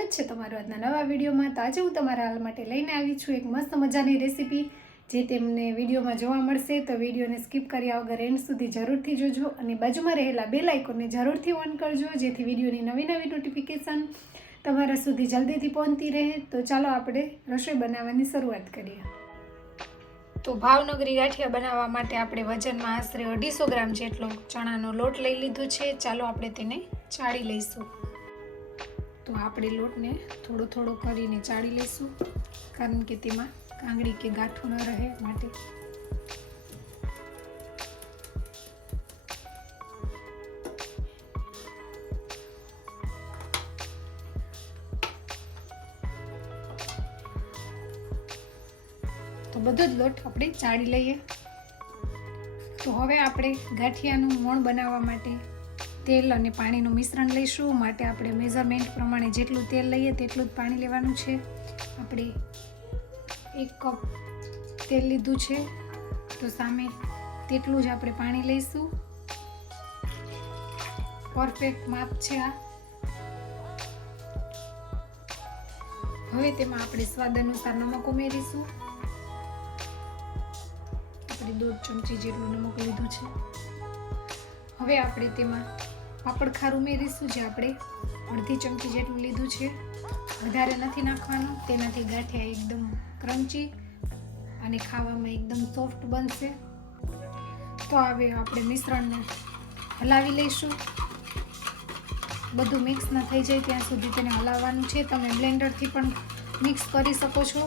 સ્વાગત છે તમારું આજના નવા વિડીયોમાં। તો આજે હું તમારા હાલ માટે લઈને આવી છું એક મસ્ત મજાની રેસીપી, જે તમને વિડીયોમાં જોવા મળશે। તો વિડીયોને સ્કીપ કર્યા વગર એન્ડ સુધી જરૂરથી જોજો અને બાજુમાં રહેલા બેલ આઇકોનને જરૂરથી ઓન કરજો, જેથી વિડીયોની નવી નોટિફિકેશન તમારા સુધી જલ્દીથી પહોંચતી રહે। તો ચાલો આપણે રસોઈ બનાવવાની શરૂઆત કરીએ। તો ભાવનગરી ગાંઠિયા બનાવવા માટે આપણે વજનમાં આશરે 250 ગ્રામ જેટલો ચણાનો લોટ લઈ લીધો છે। ચાલો આપણે તેને ચાળી લઈશું। તો આપણે લોટને થોડો કરીને ચાળી લઈશું, કારણ કે તેમાં કાંગળી કે ગાંઠો ન રહે માટે। તો બધો જ લોટ આપણે ચાળી લઈએ। તો હવે આપણે ગાંઠિયાનું મોણ બનાવવા માટે તેલ અને પાણીનું મિશ્રણ લઈશું। માટે આપણે મેઝરમેન્ટ પ્રમાણે જેટલું તેલ લઈએ તેટલું જ પાણી લેવાનું છે। આપણે 1 કપ તેલ લીધું છે, તો સામે તેટલું જ આપણે પાણી લઈશું। પરફેક્ટ માપ છે આ। હવે તેમાં આપણે સ્વાદ અનુસાર નમક ઉમેરીશું। આપણે 2 ચમચી જેટલું નમક લીધું છે। હવે આપણે તેમાં પાપડ ખાર ઉમેરીશું, જે આપણે 1/2 ચમચી જેટલું લીધું છે। વધારે નથી નાખવાનું, તેનાથી ગાંઠિયા એકદમ ક્રન્ચી અને ખાવામાં એકદમ સોફ્ટ બનશે। તો હવે આપણે મિશ્રણને હલાવી લઈશું। બધું મિક્સ ન થઈ જાય ત્યાં સુધી તેને હલાવવાનું છે। તમે બ્લેન્ડરથી પણ મિક્સ કરી શકો છો।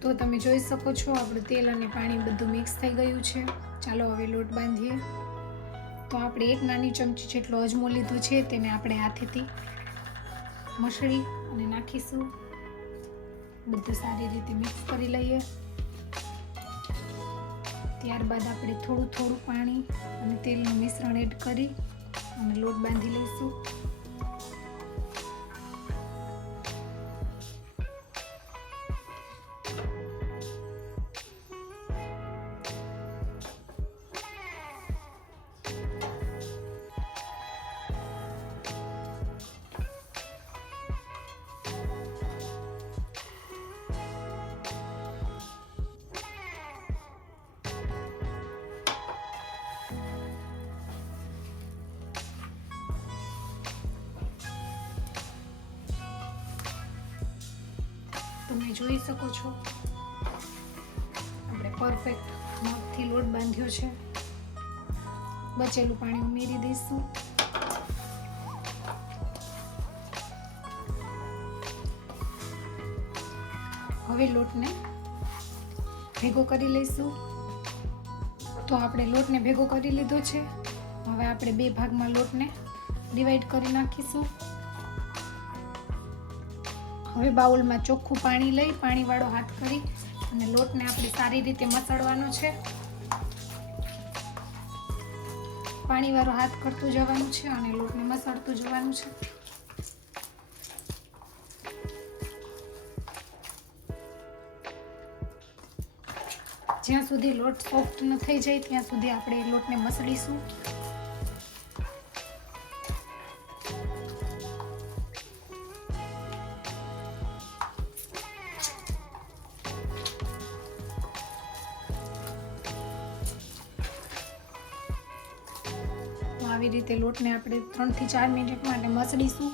તો તમે જોઈ શકો છો આપણું તેલ અને પાણી બધું મિક્સ થઈ ગયું છે। ચાલો હવે લોટ બાંધીએ। તો આપણે 1 નાની ચમચી જેટલો અજમો લીધો છે, તેને આપણે હાથેથી મસળી અને નાખીશું। બધું સારી રીતે મિક્સ કરી લઈએ। ત્યારબાદ આપણે થોડું પાણી અને તેલનું મિશ્રણ એડ કરી અને લોટ બાંધી લઈશું। તમે જોઈ શકો છો આપણે પરફેક્ટ માપથી લોટ બાંધ્યો છે। બચેલું પાણી ઉમેરી દઈશું। હવે લોટને ભેગો કરી લઈશું। તો આપણે લોટને ભેગો કરી લીધો છે। હવે આપણે 2 ભાગમાં લોટને ડિવાઈડ કરી નાખીશું। હવે બાઉલમાં ચોખ્ખું પાણી લઈ પાણીવાળો હાથ કરી અને લોટને આપણે સારી રીતે મસળવાનો છે। પાણીવાળો હાથ કરતું જવાનું છે અને લોટને મસળતું જવાનું છે। જ્યાં સુધી લોટ સોફ્ટ ન થઈ જાય ત્યાં સુધી આપણે લોટને મસળીશું। આવી રીતે લોટને આપણે 3 થી 4 મિનિટ માટે મસળીશું।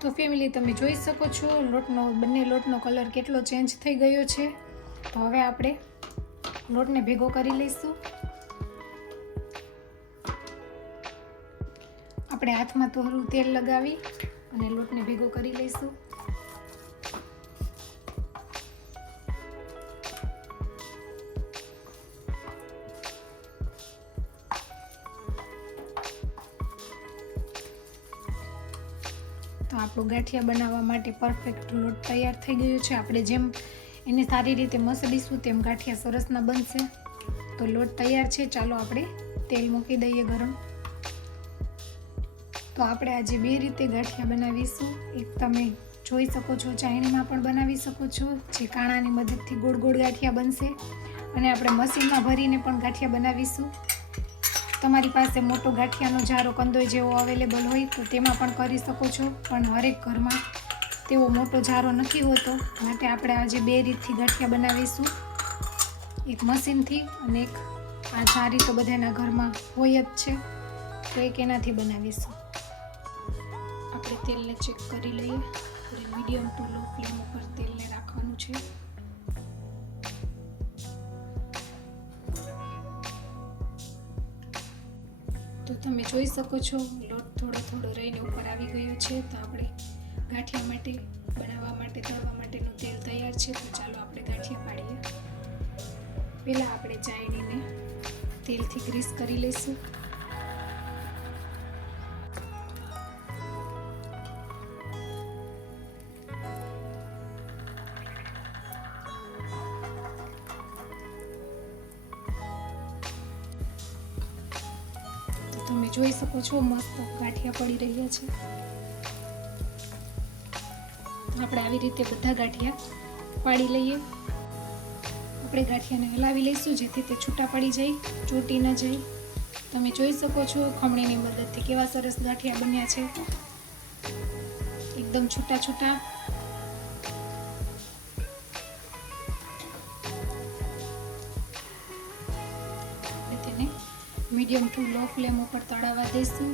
તો ફેમિલી, તમે જોઈ શકો છો બંને લોટનો કલર કેટલો ચેન્જ થઈ ગયો છે। તો હવે આપણે લોટને ભેગો કરી લઈશું। આપણે હાથમાં થોડું તેલ લગાવી અને લોટને ભેગો કરી લઈશું। તો આપણું ગાંઠિયા બનાવવા માટે પરફેક્ટ લોટ તૈયાર થઈ ગયો છે। આપણે જેમ એને સારી રીતે મસળીશું તેમ ગાંઠિયા સરસના બનશે। તો લોટ તૈયાર છે। ચાલો આપણે તેલ મૂકી દઈએ ગરમ। તો આપણે આજે 2 રીતે ગાંઠિયા બનાવીશું। એક તમે જોઈ શકો છો ચાયણીમાં પણ બનાવી શકો છો, જે કાણાની મદદથી ગોળ ગાંઠિયા બનશે, અને આપણે મશીનમાં ભરીને પણ ગાંઠિયા બનાવીશું। તો તમારી પાસે મોટો ગાંઠિયાનો જારો કંદોઈ જેવો અવેલેબલ હોય તો તેમાં પણ કરી શકો છો, પણ હરેક ઘરમાં તેવો મોટો જારો નથી હોતો. માટે આપણે આજે બે રીતથી ગાંઠિયા બનાવીશું, એક મશીનથી અને એક આ જારી તો બધાના ઘરમાં હોય જ છે, તો એક એનાથી બનાવીશું. આપણે તેલને ચેક કરી લઈએ. મીડિયમ ટુ લો ફ્લેમ ઉપર તેલને રાખવાનું છે. તો તમે જોઈ શકો છો લોટ થોડો થોડો રહીને ઉપર આવી ગયો છે. તો આપણે ગાંઠિયા માટે બનાવવા માટે તળવા માટેનું તેલ તૈયાર છે. તો ચાલો આપણે ગાંઠિયા પાડીએ. પહેલાં આપણે ચાયણીને તેલથી ગ્રીસ કરી લઈશું. તમે જોઈ શકો છો મસ્ત ગાંઠિયા પડી રહ્યા છે. આપણે આવી રીતે બધા ગાંઠિયા પાડી લઈએ. આપણે ગાંઠિયાને હલાવી લઈશું જેથી તે છૂટા પડી જાય, ચોટી ન જાય. તમે જોઈ શકો છો ખમણીની મદદથી કેવા સરસ ગાંઠિયા બન્યા છે, એકદમ છૂટા છૂટા. આપણે તેને મીડિયમ ટુ લો ફ્લેમ ઉપર તળાવવા દઈશું.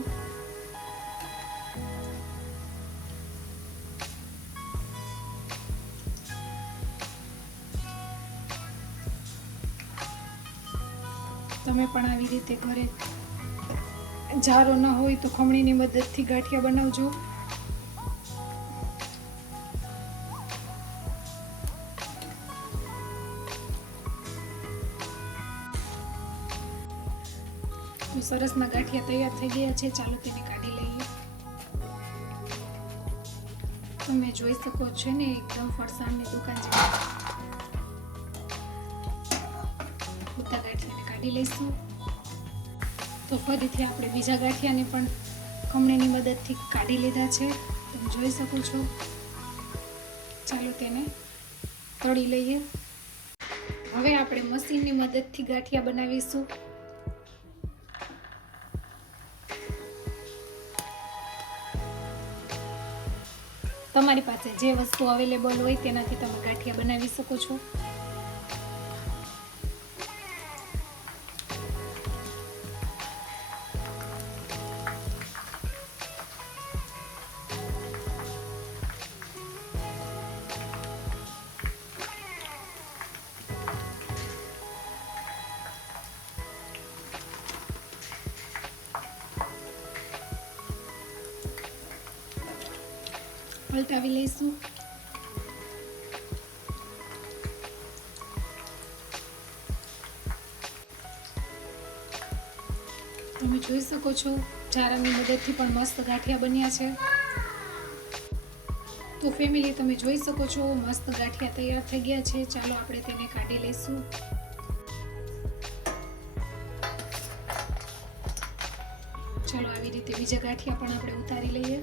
તમે પણ આવી રીતે ઘરે જારો ન હોય તો ખમણીની મદદથી ગાંઠિયા બનાવજો. તો સરસના ગાંઠિયા તૈયાર થઈ ગયા છે. ચાલો તેને કાઢી લઈએ. તમે જોઈ શકો છો ને એકદમ ફરસાણની દુકાન જેવી. બધા ગાંઠિયાને કાઢી લઈશું. તો ફરીથી આપણે બીજા ગાંઠિયાને પણ ખમણીની મદદથી કાઢી લીધા છે. તમે જોઈ શકો છો. ચાલો તેને તળી લઈએ. હવે આપણે મશીનની મદદથી ગાંઠિયા બનાવીશું. તમારી પાસે જે વસ્તુ અવેલેબલ હોય તેનાથી તમે ગાંઠિયા બનાવી શકો છો. પલટાવી લઈશું. તમે જોઈ શકો છો જારાની મદદથી પણ મસ્ત ગાંઠિયા બન્યા છે. તો ફેમિલી તમે જોઈ શકો છો મસ્ત ગાંઠિયા તૈયાર થઈ ગયા છે. ચાલો આપણે તેને કાઢી લઈશું. ચાલો આવી રીતે બીજા ગાંઠિયા પણ આપણે ઉતારી લઈએ.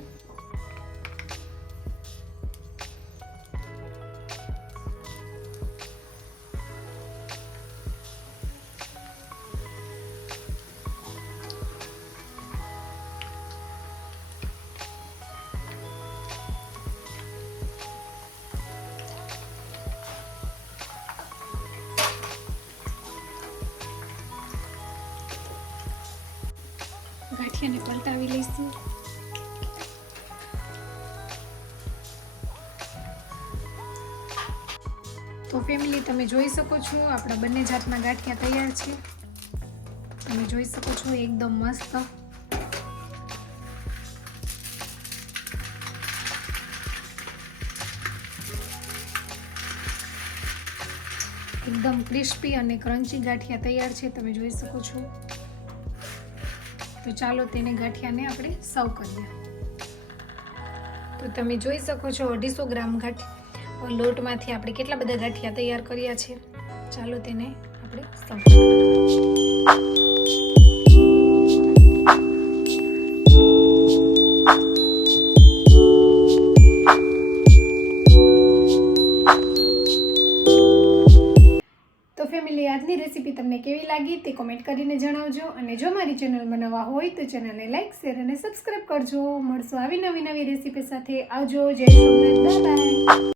ગાંઠિયાને પલટાવી લઈશું. તો ફેમિલી તમે જોઈ શકો છો આપણા બંને જાતના ગાંઠિયા તૈયાર છે. તમે જોઈ શકો છો એકદમ મસ્ત. એકદમ ક્રિસ્પી અને ક્રન્ચી ગાંઠિયા તૈયાર છે. તમે જોઈ શકો છો. તો ચાલો તેને ગાંઠિયાને આપણે સર્વ કરીએ. તો તમે જોઈ શકો છો 250 ગ્રામ લોટમાંથી આપણે કેટલા બધા ગાંઠિયા તૈયાર કર્યા છે. ચાલો તેને આપણે સર્વ કરીએ. આજની રેસીપી તમને કેવી લાગી? લાગી તે કોમેન્ટ કરીને જણાવજો અને જો મારી ચેનલમાં નવા હોય તો ચેનલને લાઈક શેર અને સબસ્ક્રાઈબ કરજો. મળશું આવી નવી રેસીપી સાથે. આવજો. જય સોમનાથ. Bye bye.